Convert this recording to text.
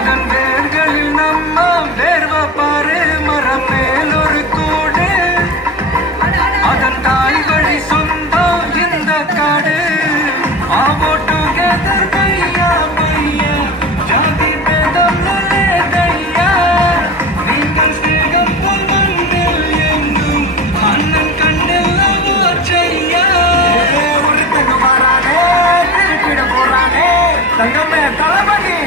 அதன் வேர்களில் நம்ம வேர்வ பாரு மரம் மேல் ஒரு கூடு அதன் தாய் வழி சொந்தம் இந்த காடு ஆவோ டுகெதர் கையா பையா ஜாதி பேதம் கையா நீங்கள் ஸ்நேகம் போல் மண்ணில் எங்கும் அண்ணன் கண்ணில் செய்யா ஒருத்தங்க வரானே திருப்பிட போறானே தங்கமே தளபதி